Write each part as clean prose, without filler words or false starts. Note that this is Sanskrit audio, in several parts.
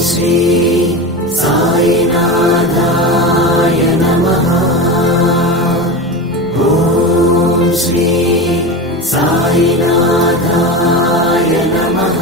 श्री साईनाथाय नमः। ॐ श्री साईनाथाय नमः।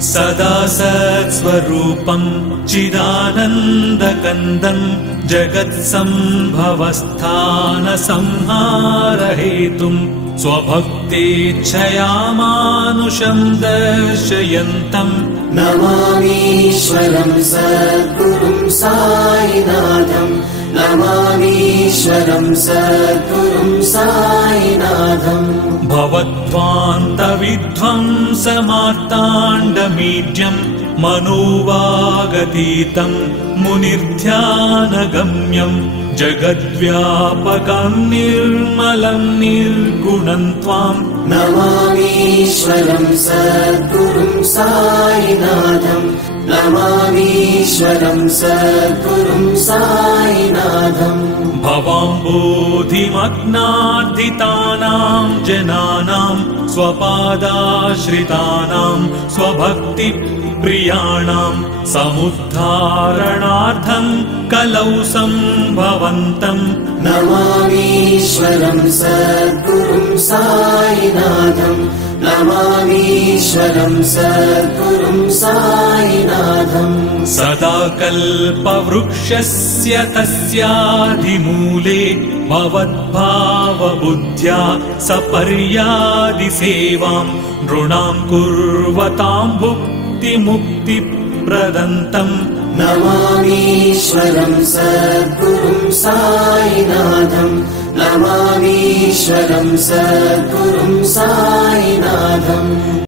सदा सत्स्वरूपम् चिदानन्दकन्दम् जगत्सम्भवस्थानसंहारहेतुम् स्वभक्तेच्छया मानुषम् दर्शयन्तम् नमामीश्वरं सद्गुरुं साईनाथम्। नमामीश्वरं सद्गुरुं साईनाथम्। भवद्वान्तविध्वंसमार्ताण्डमीड्यम् मनोवागतीतम् मुनिर्ध्यानगम्यम् जगद्व्यापकम् निर्मलम् निर्गुणम् त्वाम् नमामीश्वरं सद्गुरुं साईनाथम्। नमामीश्वरं सद्गुरुं साईनाथम्। भवाम्बोधिमग्नार्दितानाम् जनानाम् स्वपादाश्रितानाम् स्वभक्तिप्रियाणाम् समुद्धारणार्थम् कलौ सम्भवन्तम् नमामीश्वरं सद्गुरुं साईनाथम्। नमामीश्वरं सद्गुरुं साईनाथम्। सदा कल्पवृक्षस्य तस्याधिमूले भवद्भावबुद्ध्या सपर्यादिसेवाम् नृणाम् कुर्वताम् भुक्तिमुक्तिप्रदन्तम् नमामीश्वरं सद्गुरुं साईनाथम्। नमामीश्वरं सद्गुरुं साईनाथम्।